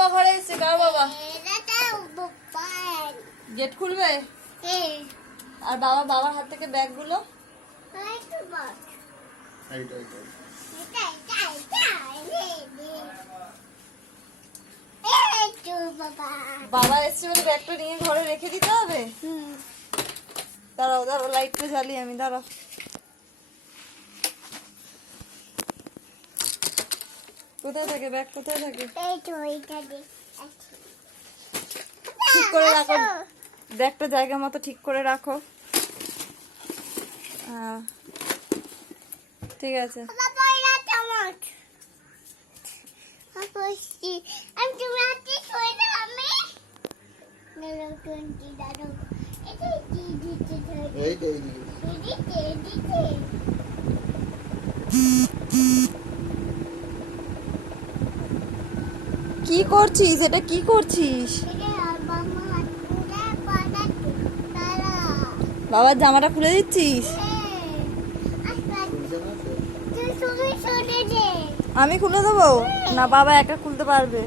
বাবা ঘরে এসেছে, কার বাবা? গেট খুলবে? আর বাবার হাত থেকে ব্যাগগুলো বাবা এসছে বলে ব্যাগটা নিয়ে ঘরে রেখে দিতে হবে। দাঁড়াও দাঁড়াও, লাইটটা জ্বালি আমি, দাঁড়াও। কোথায় থাকে ব্যাগ, কোথায় থাকে? ঠিক করে রাখো ব্যাগটা, জায়গা মতো ঠিক করে রাখো। ঠিক আছে। কি করছিস? এটা কি করছিস? বাবার জামাটা খুলে দিচ্ছিস? আমি খুলে দেবো না, বাবা একা খুলতে পারবে।